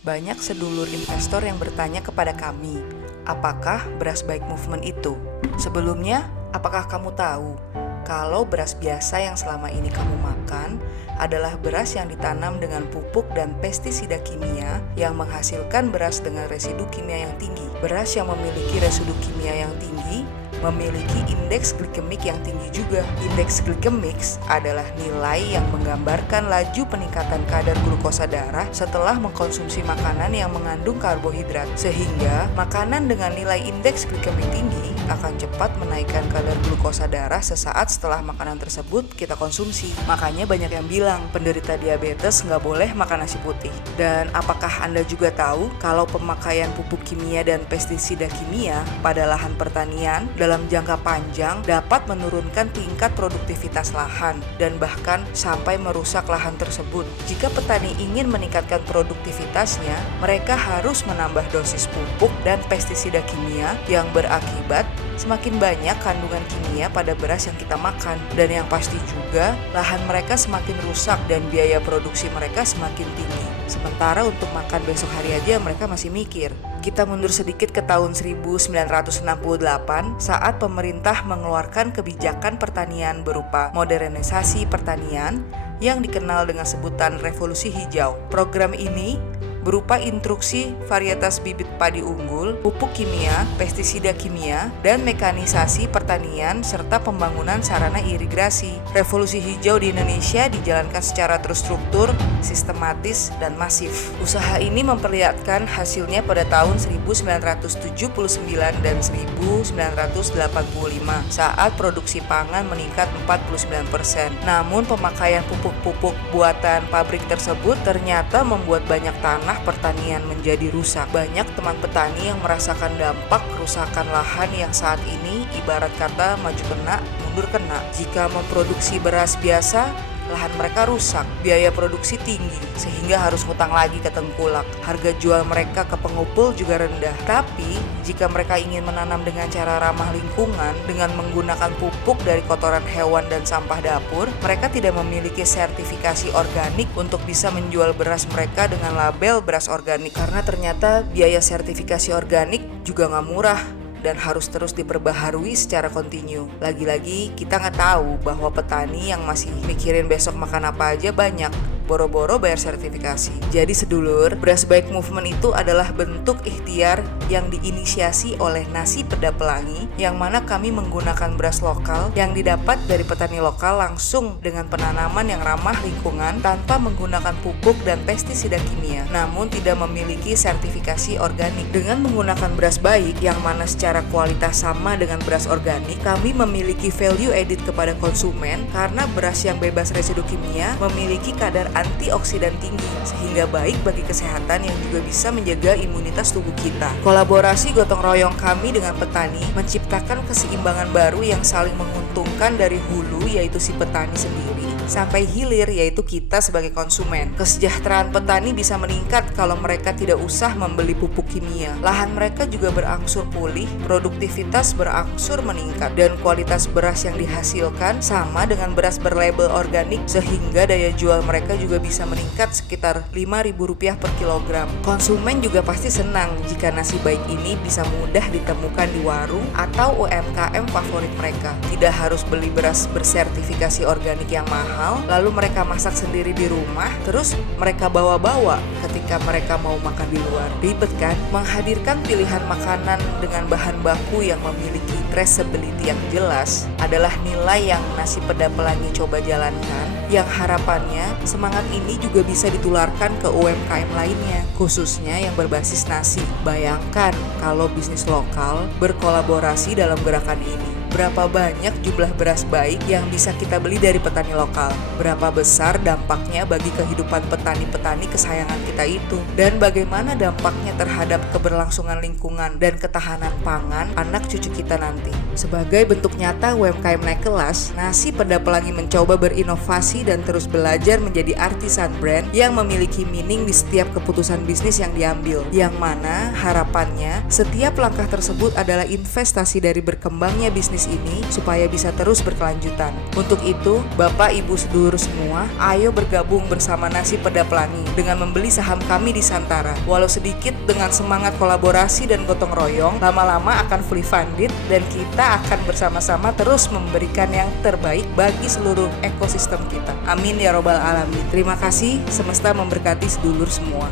Banyak sedulur investor yang bertanya kepada kami, apakah beras baik movement itu? Sebelumnya, apakah kamu tahu kalau beras biasa yang selama ini kamu makan adalah beras yang ditanam dengan pupuk dan pestisida kimia yang menghasilkan beras dengan residu kimia yang tinggi. Beras yang memiliki residu kimia yang tinggi memiliki indeks glikemik yang tinggi juga. Indeks glikemik adalah nilai yang menggambarkan laju peningkatan kadar glukosa darah setelah mengkonsumsi makanan yang mengandung karbohidrat. Sehingga makanan dengan nilai indeks glikemik tinggi akan cepat menaikkan kadar glukosa darah sesaat setelah makanan tersebut kita konsumsi. Makanya banyak yang bilang penderita diabetes nggak boleh makan nasi putih. Dan apakah Anda juga tahu kalau pemakaian pupuk kimia dan pestisida kimia pada lahan pertanian dalam jangka panjang dapat menurunkan tingkat produktivitas lahan dan bahkan sampai merusak lahan tersebut. Jika petani ingin meningkatkan produktivitasnya, mereka harus menambah dosis pupuk dan pestisida kimia yang berakibat semakin banyak kandungan kimia pada beras yang kita makan. Dan yang pasti juga, lahan mereka semakin rusak dan biaya produksi mereka semakin tinggi. Sementara untuk makan besok hari aja mereka masih mikir. Kita mundur sedikit ke tahun 1968 saat pemerintah mengeluarkan kebijakan pertanian berupa modernisasi pertanian yang dikenal dengan sebutan Revolusi Hijau. Program ini berupa instruksi varietas bibit padi unggul, pupuk kimia, pestisida kimia, dan mekanisasi pertanian serta pembangunan sarana irigasi. Revolusi hijau di Indonesia dijalankan secara terstruktur, sistematis, dan masif. Usaha ini memperlihatkan hasilnya pada tahun 1979 dan 1985 saat produksi pangan meningkat 49%. Namun pemakaian pupuk-pupuk buatan pabrik tersebut ternyata membuat banyak tanah pertanian menjadi rusak. Banyak teman petani yang merasakan dampak kerusakan lahan yang saat ini ibarat kata maju kena, mundur kena. Jika memproduksi beras biasa, lahan mereka rusak, biaya produksi tinggi, sehingga harus hutang lagi ke tengkulak. Harga jual mereka ke pengupul juga rendah. Tapi, jika mereka ingin menanam dengan cara ramah lingkungan, dengan menggunakan pupuk dari kotoran hewan dan sampah dapur, mereka tidak memiliki sertifikasi organik untuk bisa menjual beras mereka dengan label beras organik. Karena ternyata biaya sertifikasi organik juga nggak murah dan harus terus diperbaharui secara kontinu. Lagi-lagi kita nggak tahu bahwa petani yang masih mikirin besok makan apa aja banyak, boro-boro bayar sertifikasi. Jadi sedulur, beras baik movement itu adalah bentuk ikhtiar yang diinisiasi oleh Nasi Peda Pelangi, yang mana kami menggunakan beras lokal yang didapat dari petani lokal langsung dengan penanaman yang ramah lingkungan tanpa menggunakan pupuk dan pestisida kimia, namun tidak memiliki sertifikasi organik. Dengan menggunakan beras baik yang mana secara kualitas sama dengan beras organik, kami memiliki value added kepada konsumen karena beras yang bebas residu kimia memiliki kadar antioksidan tinggi, sehingga baik bagi kesehatan yang juga bisa menjaga imunitas tubuh kita. Kolaborasi gotong royong kami dengan petani menciptakan keseimbangan baru yang saling menguntungkan dari hulu, yaitu si petani sendiri, sampai hilir, yaitu kita sebagai konsumen. Kesejahteraan petani bisa meningkat kalau mereka tidak usah membeli pupuk kimia. Lahan mereka juga berangsur pulih, produktivitas berangsur meningkat, dan kualitas beras yang dihasilkan sama dengan beras berlabel organik, sehingga daya jual mereka juga bisa meningkat sekitar Rp5.000 per kilogram. Konsumen juga pasti senang jika nasi baik ini bisa mudah ditemukan di warung atau UMKM favorit mereka. Tidak harus beli beras bersertifikasi organik yang mahal, lalu mereka masak sendiri di rumah, terus mereka bawa-bawa ketika mereka mau makan di luar. Ribet kan? Menghadirkan pilihan makanan dengan bahan baku yang memiliki traceability yang jelas adalah nilai yang Nasi Peda Pelangi coba jalankan, yang harapannya semangat ini juga bisa ditularkan ke UMKM lainnya, khususnya yang berbasis nasi. Bayangkan kalau bisnis lokal berkolaborasi dalam gerakan ini. Berapa banyak jumlah beras baik yang bisa kita beli dari petani lokal? Berapa besar dampaknya bagi kehidupan petani-petani kesayangan kita itu? Dan bagaimana dampaknya terhadap keberlangsungan lingkungan dan ketahanan pangan anak cucu kita nanti? Sebagai bentuk nyata UMKM naik kelas, Nasi Peda Pelangi mencoba berinovasi dan terus belajar menjadi artisan brand yang memiliki meaning di setiap keputusan bisnis yang diambil. Yang mana harapannya setiap langkah tersebut adalah investasi dari berkembangnya bisnis bisnis ini supaya bisa terus berkelanjutan. Untuk itu, Bapak Ibu sedulur semua, ayo bergabung bersama Nasi Peda Pelangi dengan membeli saham kami di Santara. Walau sedikit, dengan semangat kolaborasi dan gotong royong, lama-lama akan fully funded dan kita akan bersama-sama terus memberikan yang terbaik bagi seluruh ekosistem kita. Amin ya robbal alamin. Terima kasih, semesta memberkati sedulur semua.